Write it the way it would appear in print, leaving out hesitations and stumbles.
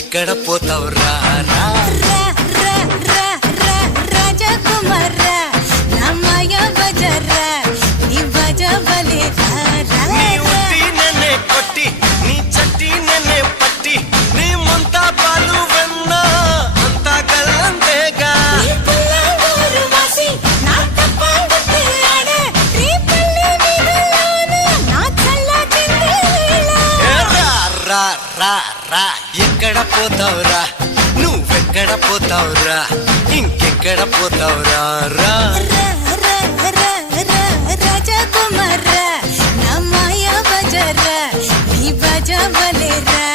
ఇంకెక్కడ పోతావురా రా రాజకుమార నా మాయా బజారా నీ బజబలే నీ ఉట్టి నన్నే కొట్టి నీ చట్టి నన్నే పట్టి నీ ముంతా పాలు వెన్న అంతా గల్లంతేగా రా రా రా ఎక్కడ పోతావురా నువ్వెక్కడ పోతావురా ఇంకెక్కడ పోతావురా రా రాజకుమార నా మాయా బజారా నీ బజబలే రా